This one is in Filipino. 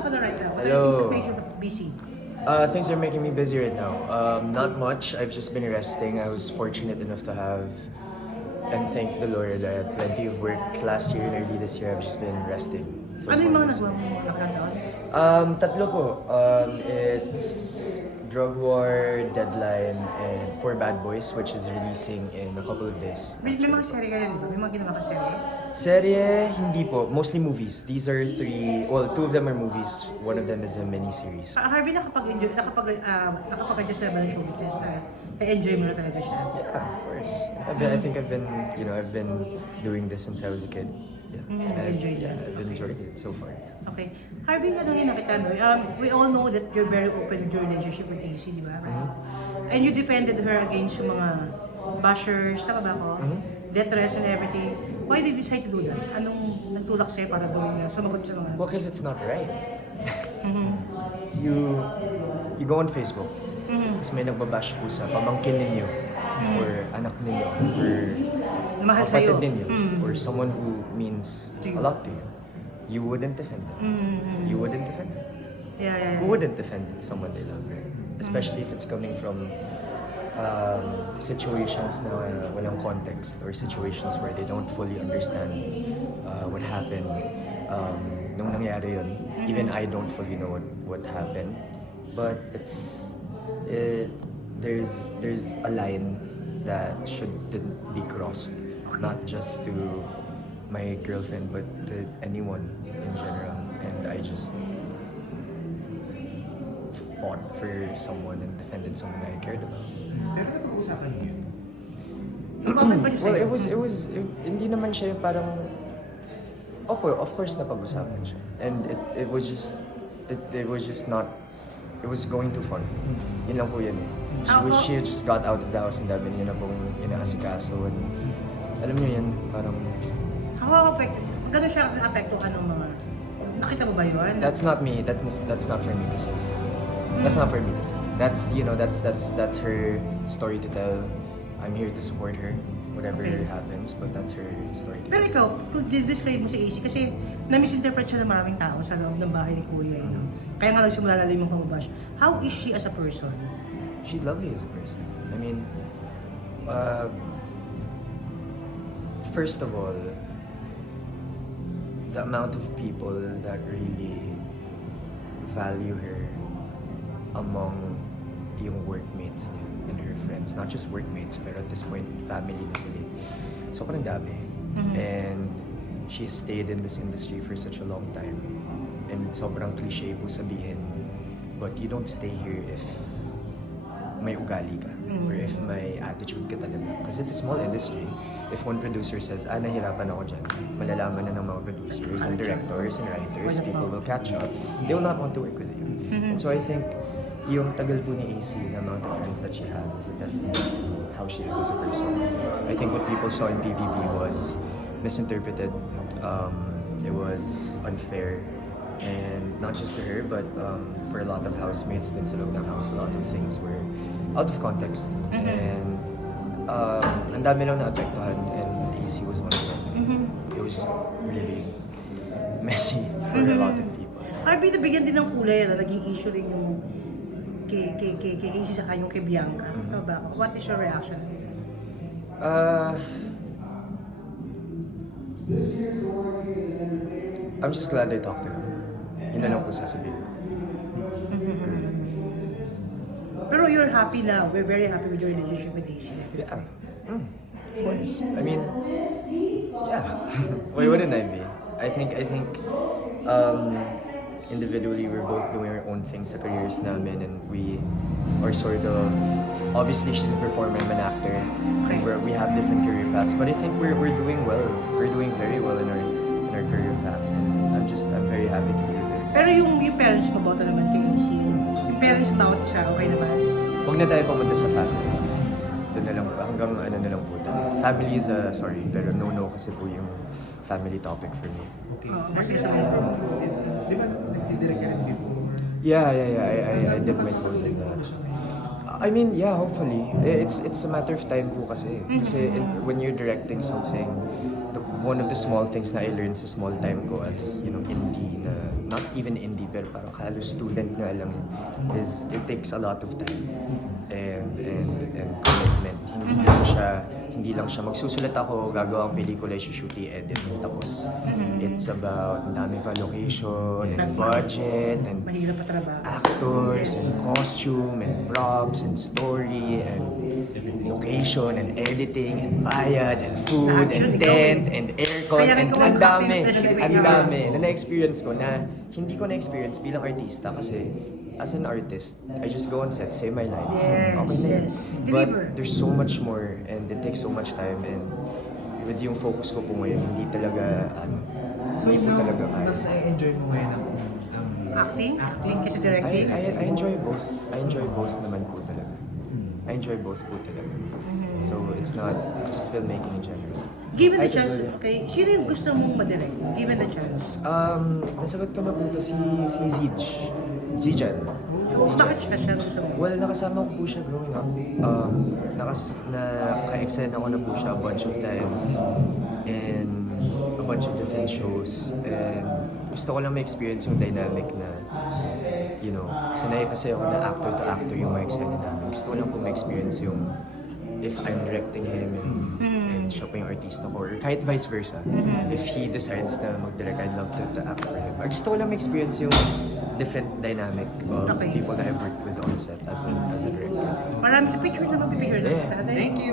Kamusta ka na right now? What Hello. are the things that makes you busy? Things are making me busy right now. Not much. I've just been resting. I was fortunate enough to have, and thank the Lord, I had plenty of work last year and early this year. I've just been resting. So Ano yung far mga this nagawa mo lockdown? Tatlo po. It's Drug War, Deadline, and For Bad Boys, which is releasing in a couple of days. May mga serye ka yan, di ba? May mga ginawa ka serye? Serye, hindi po. Mostly movies. These are three, well, two of them are movies. One of them is a mini-series. Harvey, nakapag-adjust na ba ng show business na enjoy mo na talaga siya? Yeah, of course. I think I've been, I've been doing this since I was a kid. Yeah, and I've enjoyed it so far. Okay. Harvey, ano rin nakita, no? We all know that you're very open with your relationship with AC, di ba? And you defended her against yung mga bashers, tama ba ako? Death threats and everything. Why did you decide to do that? Anong nagtulak sa'yo para gawin na sumagot sa mga... Well, because it's not right. You go on Facebook, tapos may nagbabash po sa pamangkin ninyo, or anak ninyo, or Mahal sa'yo. kapatid ninyo, or someone who means a lot to you. You wouldn't defend them. You wouldn't defend them. Yeah. Who wouldn't defend someone they love, right? Especially if it's coming from situations na walang context, or situations where they don't fully understand what happened nung nangyari yun. Even I don't fully know what happened, but there's a line that shouldn't be crossed, not just to my girlfriend but to anyone in general, and I just fought for someone and defended someone I cared about. Pero napag-uusapan niyo yun? Bakit ba niya Well, sa'yo? hindi naman siya yung parang, of course napag-usapan siya. And it was just not, it was going too far. Yun lang po yun eh. She had just got out of the house and dami niya na pong inaasikaso, and alam niyo yan, parang, How affected? Gano'n siya na-apektuhan ng mga... Nakita mo ba yun? that's not me, that's not for me to say. That's not for me to say. That's, that's her story to tell. I'm here to support her, whatever happens, but that's her story to Pero tell. ikaw, kung describe mo si AC, kasi na-misinterpret siya ng maraming tao sa loob ng bahay ni Kuya. Kaya nga nagsimula na yung mga pamabash. How is she as a person? She's lovely as a person. I mean, first of all, the amount of people that really value her among yung workmates niya and her friends. Not just workmates, pero at this point, family na sila. Sobrang dami. And she stayed in this industry for such a long time. And sobrang cliche po sabihin, but you don't stay here if may ugali ka, or if may attitude ka talaga. Kasi it's a small industry. If one producer says, nahirapan ako dyan, malalaman na ng mga producers and directors and writers, people will catch up. They will not want to work with you. And so I think, yung tagal po ni AC, the amount of friends that she has is a testament to how she is as a person. I think what people saw in PBB was misinterpreted. It was unfair. And not just to her, but for a lot of housemates din sa loob ng house, a lot of things were out of context. And ang dami lang na-apektuhan, and AC was one of them. It was just really messy for a lot of people. Harvey, nabigyan din ng kulay, naging issue rin yung kay AC saka yung kay Bianca. Ano ba? What is your reaction? I'm just glad I talked to her. Yun na lang po sasabihin ko. Pero you're happy now. We're very happy with your relationship with AC. Yeah. Of course. I mean, yeah. Why wouldn't I be? I think individually we're both doing our own things sa careers namin, and we are sort of, obviously she's a performer, I'm an actor, and we have different career paths, but I think we're doing well. We're doing very well in our career paths, and I'm very happy to be there. Pero yung parents mo ba naman kay AC? Yung parents mo bawat isa, okay naman? Huwag na tayo pumunta sa family. Doon na lang, hanggang ano na lang po tayo. Family is sorry, pero no kasi po yung family topic for me. Okay. Kasi Kasi di ba nagdidirect ka rin before? Yeah. I did my toes in that. I mean, yeah, hopefully. It's a matter of time po kasi. Kasi when you're directing something, one of the small things na I learned sa small time ko as, indie na not even indie, pero parang halos student nga lang yun, is it takes a lot of time and commitment. Hindi lang siya magsusulat ako, gagawa ang pelikula, shoot, edit, tapos it's about ang dami pa location and budget and Mahirap pa trabaho. actors and costume and props and story and location and editing and bayad and food Lahat yun, and ikaw tent eh. and aircon Kaya rin and kung ang ano, dami, Pinterest ang experience dami mo. na na-experience ko na hindi ko na-experience bilang artista kasi as an artist, I just go on set, say my lines, Yes, okay na yun. yes. But Deliver. there's so much more and it takes so much time and with yung focus ko po ngayon, hindi talaga, So hindi po now, talaga kaya. mas na-enjoy mo ngayon ang Acting? acting? Kasi directing? I enjoy both. I enjoy both naman po talaga. I enjoy both po talaga. So it's not just filmmaking in general. Given the I chance, enjoy- okay, sino yung gusto mong madirect? Given the chance. Nasagot ko na po ito si Zijan. Bakit siya gusto mo? Well, nakasama ko po siya growing up. Naka-extend ako na po siya a bunch of times in a bunch of different shows. And gusto ko lang ma-experience yung dynamic na, you know, sanay kasi ako na actor to actor yung mga eksena namin. Gusto ko lang po ma-experience yung if I'm directing him and siya pa yung artista ko or kahit vice versa. If he decides na mag-direct, I'd love to act for him. Gusto ko lang ma-experience yung different dynamic of Okay. people that I've worked with on set as a director. Marami sa picture na mapipicture na Yeah. sa atin. Thank you!